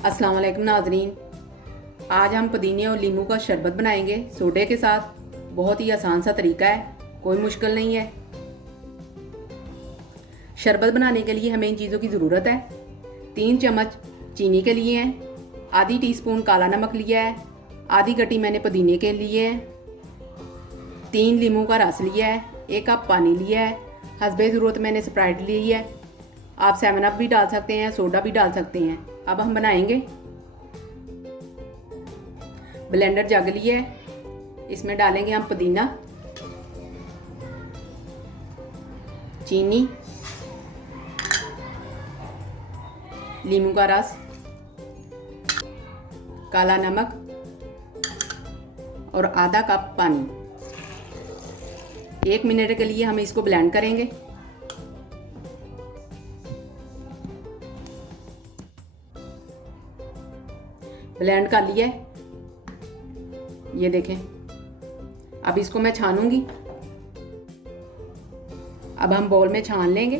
अस्सलाम वालेकुम नाजरीन। आज हम पुदीने और नींबू का शरबत बनाएंगे सोडे के साथ। बहुत ही आसान सा तरीका है, कोई मुश्किल नहीं है। शरबत बनाने के लिए हमें इन चीज़ों की ज़रूरत है। 3 चम्मच चीनी के लिए हैं, आधी टीस्पून काला नमक लिया है, आधी गड्डी मैंने पुदीने के लिए है, 3 नींबू का रस लिया है, 1 कप पानी लिया है, हस्बे ज़रूरत मैंने स्प्राइट ली है। आप 7 अप भी डाल सकते हैं, सोडा भी डाल सकते हैं। अब हम बनाएंगे। ब्लेंडर जग लिया है, इसमें डालेंगे हम पुदीना, चीनी, नींबू का रस, काला नमक और आधा कप पानी। 1 मिनट के लिए हम इसको ब्लेंड करेंगे। ब्लेंड कर लिया है, ये देखें। अब इसको मैं छानूंगी। अब हम बाउल में छान लेंगे।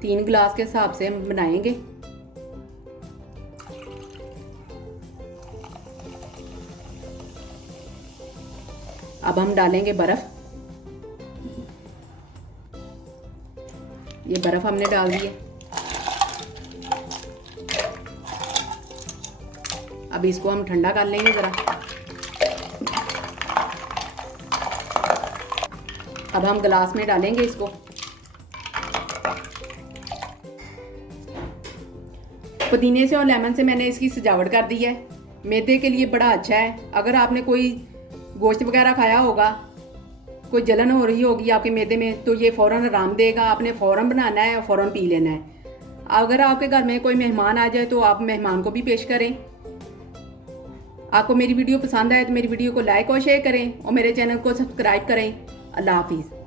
तीन गिलास के हिसाब से हम बनाएंगे। अब हम डालेंगे बर्फ। ये बर्फ हमने डाल दी है। अब इसको हम ठंडा कर लेंगे ज़रा। अब हम गिलास में डालेंगे इसको। पुदीने से और लेमन से मैंने इसकी सजावट कर दी है। मैदे के लिए बड़ा अच्छा है। अगर आपने कोई गोश्त वगैरह खाया होगा, कोई जलन हो रही होगी आपके मैदे में, तो ये फ़ौरन आराम देगा। आपने फ़ौरन बनाना है और फ़ौरन पी लेना है। अगर आपके घर में कोई मेहमान आ जाए तो आप मेहमान को भी पेश करें। आपको मेरी वीडियो पसंद आए तो मेरी वीडियो को लाइक और शेयर करें और मेरे चैनल को सब्सक्राइब करें। अल्लाह हाफिज़।